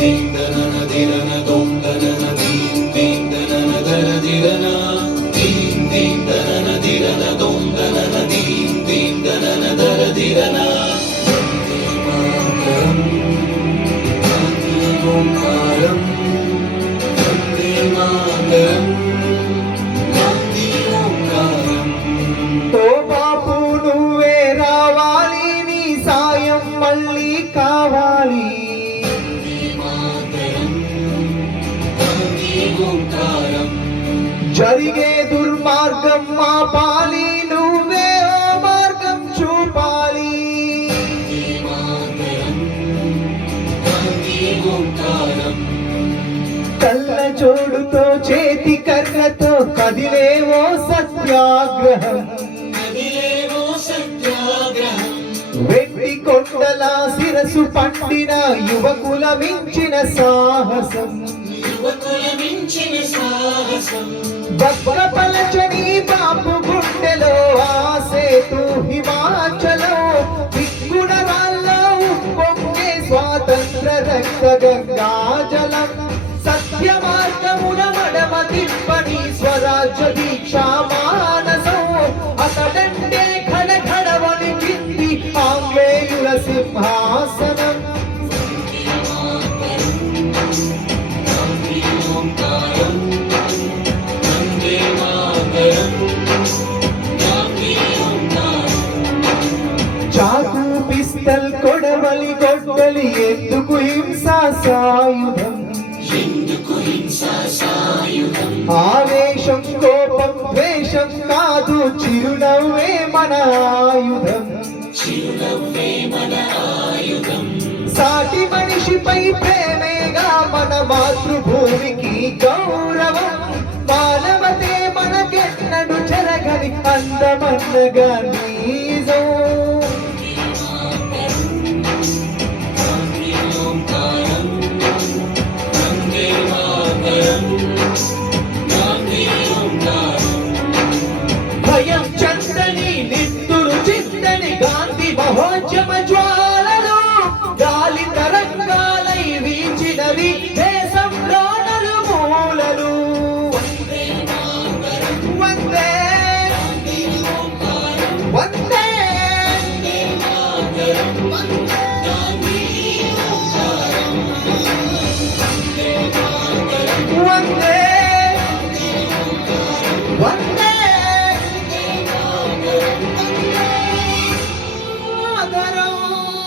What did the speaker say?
Everything that I జరిగే దుర్మార్గం మా పాలి నువ్వే మార్గం చూపాలి. కళ్ళ చోడుతో చేతి కర్రతో కదిలేవో సత్యాగ్రహం. వెట్టి కొండల శిరసు పండిన యువకుల మించిన సాహసం. బక్క పలచని బాపు గుండెలో ఆసే తూ హిమాచలం. దిక్కున రాళ్ళ ఉప్పొంగే స్వాతంత్ర రక్త గంగా జలం. సత్య మార్గమున మడమ తిప్పని స్వరాజ్య దీక్షా మానసం. అతడంటే ఘన ఘడవని చింది ఆంగ్లేయుల సింహా గొడ్డలి ఎందుకు హింసా సాయుధం? ఆవేశం కోపం ద్వేషం కాదు చిరునవ్వే మన ఆయుధం. సాటి మనిషిపై ప్రేమేగా మన మాతృభూమికి గౌరవం. మానవతే మనకెన్నడు జరగని అందమన్నగా నీజం గాంధీ జ్వాలలు గాలి తరంగాలై వీచినవి దేశం దేశంలోనలు మూలలు. వందే వందే. వందే ಸಾಗರವು